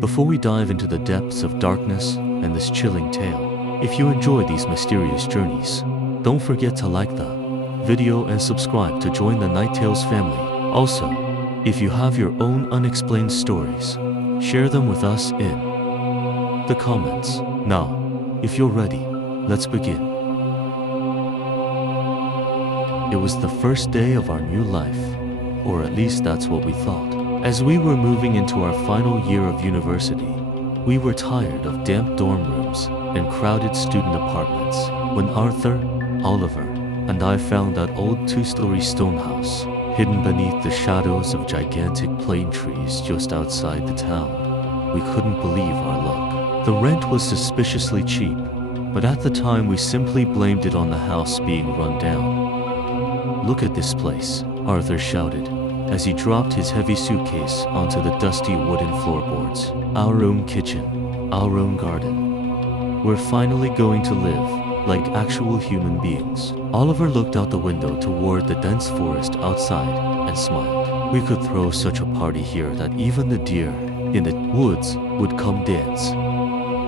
Before we dive into the depths of darkness and this chilling tale, if you enjoy these mysterious journeys, don't forget to like the video and subscribe to join the Night Tales family. Also, if you have your own unexplained stories, share them with us in the comments. Now, if you're ready, let's begin. It was the first day of our new life, or at least that's what we thought. As we were moving into our final year of university, we were tired of damp dorm rooms and crowded student apartments when Arthur, Oliver, and I found that old two-story stone house hidden beneath the shadows of gigantic plane trees just outside the town. We couldn't believe our luck. The rent was suspiciously cheap, but at the time we simply blamed it on the house being run down. "Look at this place," Arthur shouted as he dropped his heavy suitcase onto the dusty wooden floorboards. "Our own kitchen, our own garden. We're finally going to live like actual human beings." Oliver looked out the window toward the dense forest outside and smiled. "We could throw such a party here that even the deer in the woods would come dance."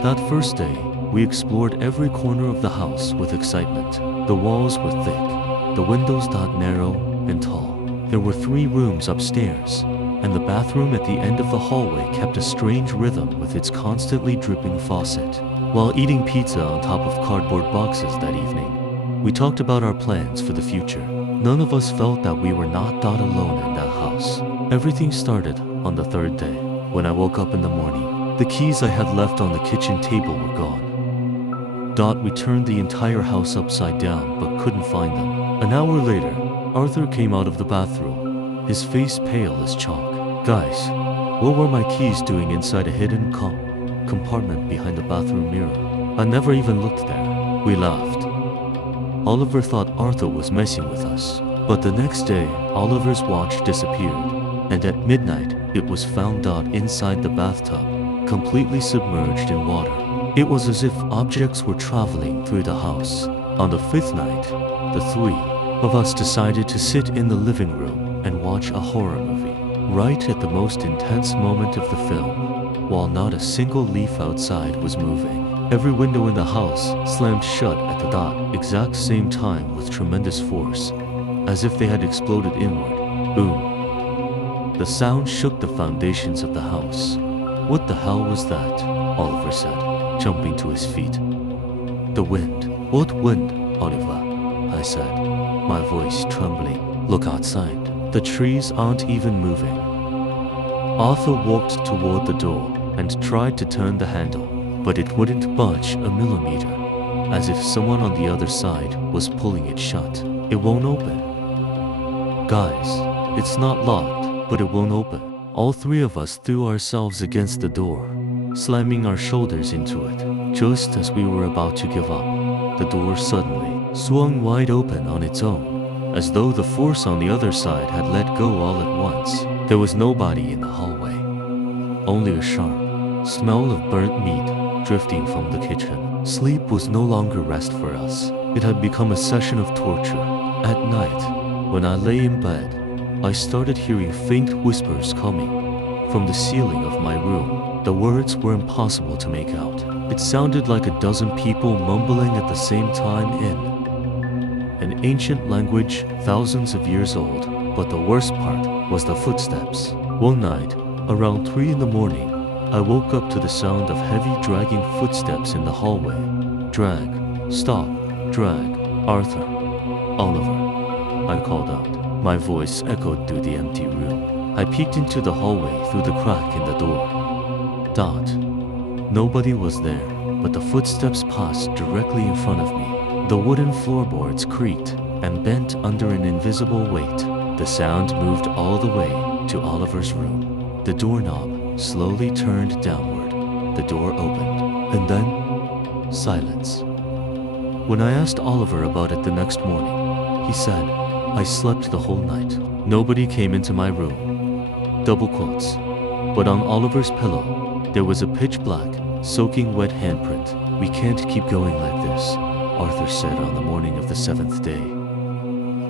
That first day, we explored every corner of the house with excitement. The walls were thick, the windows narrow and tall. There were 3 rooms upstairs, and the bathroom at the end of the hallway kept a strange rhythm with its constantly dripping faucet. While eating pizza on top of cardboard boxes that evening, we talked about our plans for the future. None of us felt that we were not alone in that house. Everything started on the 3rd day. When I woke up in the morning, the keys I had left on the kitchen table were gone. We turned the entire house upside down but couldn't find them. An hour later, Arthur came out of the bathroom, his face pale as chalk. "Guys, what were my keys doing inside a hidden compartment behind the bathroom mirror? I never even looked there." We laughed. Oliver thought Arthur was messing with us, but the next day, Oliver's watch disappeared, and at midnight, it was found inside the bathtub, completely submerged in water. It was as if objects were traveling through the house. On the 5th night, the 3 of us decided to sit in the living room and watch a horror movie. Right at the most intense moment of the film, while not a single leaf outside was moving, every window in the house slammed shut at the exact same time with tremendous force, as if they had exploded inward. Boom. The sound shook the foundations of the house. "What the hell was that?" Oliver said, jumping to his feet. "The wind." "What wind, Oliver?" I said, my voice trembling. "Look outside. The trees aren't even moving." Arthur walked toward the door and tried to turn the handle, but it wouldn't budge a millimeter, as if someone on the other side was pulling it shut. "It won't open." "Guys, it's not locked, but it won't open." All 3 of us threw ourselves against the door, slamming our shoulders into it. Just as we were about to give up, the door suddenly swung wide open on its own, as though the force on the other side had let go all at once. There was nobody in the hallway, only a sharp smell of burnt meat drifting from the kitchen. Sleep was no longer rest for us. It had become a session of torture. At night, when I lay in bed, I started hearing faint whispers coming from the ceiling of my room. The words were impossible to make out. It sounded like a dozen people mumbling at the same time in an ancient language thousands of years old. But the worst part was the footsteps. One night, around 3 in the morning, I woke up to the sound of heavy dragging footsteps in the hallway. "Drag, stop, drag, Arthur, Oliver," I called out. My voice echoed through the empty room. I peeked into the hallway through the crack in the door. Nobody was there, but the footsteps passed directly in front of me. The wooden floorboards creaked and bent under an invisible weight. The sound moved all the way to Oliver's room. The doorknob slowly turned downward. The door opened, and then silence. When I asked Oliver about it the next morning, he said, "I slept the whole night. Nobody came into my room." Double quotes. But on Oliver's pillow, there was a pitch-black, soaking wet handprint. "We can't keep going like this," Arthur said on the morning of the 7th day.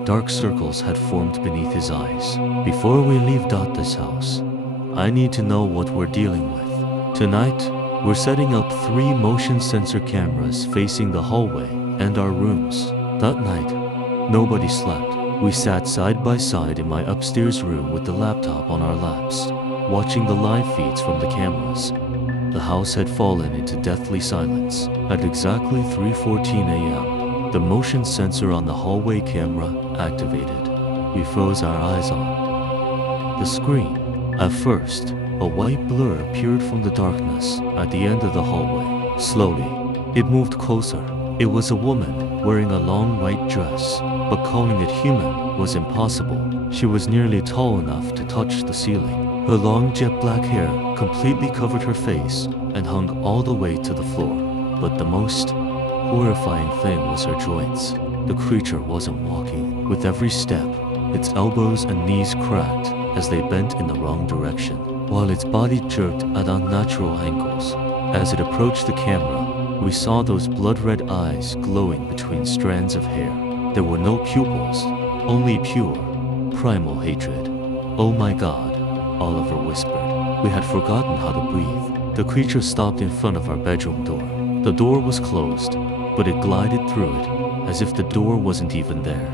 Dark circles had formed beneath his eyes. "Before we leave this house, I need to know what we're dealing with." Tonight, we're setting up 3 motion sensor cameras facing the hallway and our rooms. That night, nobody slept. We sat side by side in my upstairs room with the laptop on our laps, watching the live feeds from the cameras. The house had fallen into deathly silence. At exactly 3:14 a.m., the motion sensor on the hallway camera activated. We froze our eyes on the screen. At first, a white blur appeared from the darkness at the end of the hallway. Slowly, it moved closer. It was a woman wearing a long white dress, but calling it human was impossible. She was nearly tall enough to touch the ceiling. Her long jet black hair completely covered her face and hung all the way to the floor. But the most horrifying thing was her joints. The creature wasn't walking. With every step, its elbows and knees cracked as they bent in the wrong direction, while its body jerked at unnatural angles. As it approached the camera, we saw those blood-red eyes glowing between strands of hair. There were no pupils, only pure, primal hatred. "Oh my God," Oliver whispered. We had forgotten how to breathe. The creature stopped in front of our bedroom door. The door was closed, but it glided through it as if the door wasn't even there.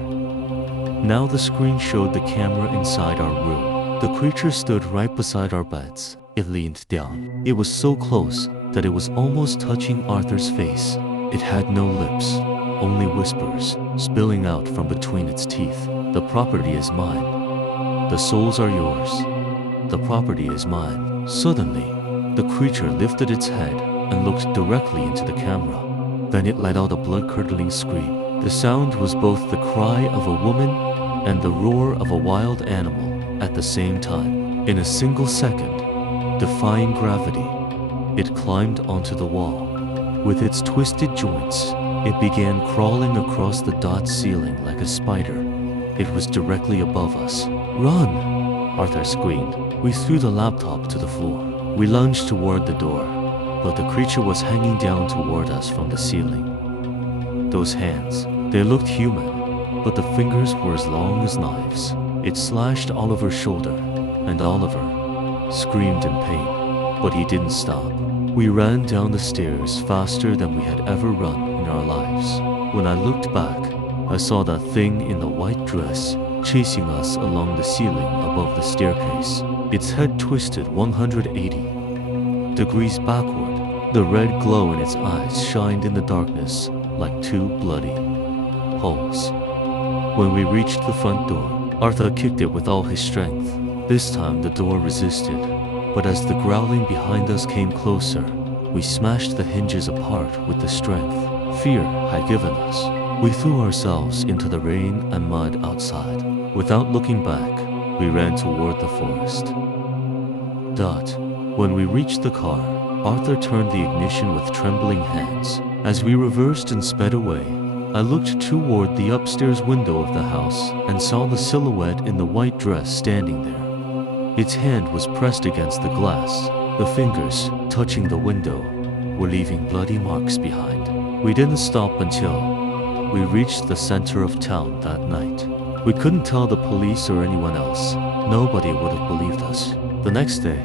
Now the screen showed the camera inside our room. The creature stood right beside our beds. It leaned down. It was so close that it was almost touching Arthur's face. It had no lips, only whispers spilling out from between its teeth. "The property is mine. The souls are yours. The property is mine." Suddenly, the creature lifted its head and looked directly into the camera. Then it let out a blood-curdling scream. The sound was both the cry of a woman and the roar of a wild animal at the same time. In a single second, defying gravity, it climbed onto the wall. With its twisted joints, it began crawling across the dot ceiling like a spider. It was directly above us. "Run!" Arthur screamed. We threw the laptop to the floor. We lunged toward the door, but the creature was hanging down toward us from the ceiling. Those hands, they looked human, but the fingers were as long as knives. It slashed Oliver's shoulder, and Oliver screamed in pain, but he didn't stop. We ran down the stairs faster than we had ever run in our lives. When I looked back, I saw that thing in the white dress chasing us along the ceiling above the staircase. Its head twisted 180 degrees backward. The red glow in its eyes shined in the darkness like 2 bloody holes. When we reached the front door, Arthur kicked it with all his strength. This time the door resisted, but as the growling behind us came closer, we smashed the hinges apart with the strength fear had given us. We threw ourselves into the rain and mud outside. Without looking back, we ran toward the forest. When we reached the car, Arthur turned the ignition with trembling hands. As we reversed and sped away, I looked toward the upstairs window of the house and saw the silhouette in the white dress standing there. Its hand was pressed against the glass. The fingers, touching the window, were leaving bloody marks behind. We didn't stop until we reached the center of town that night. We couldn't tell the police or anyone else. Nobody would have believed us. The next day,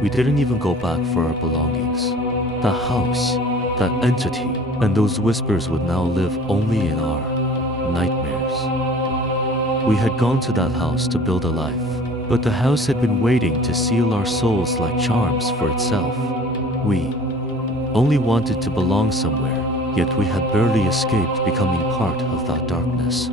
we didn't even go back for our belongings. The house, that entity, and those whispers would now live only in our nightmares. We had gone to that house to build a life, but the house had been waiting to seal our souls like charms for itself. We only wanted to belong somewhere, yet we had barely escaped becoming part of that darkness.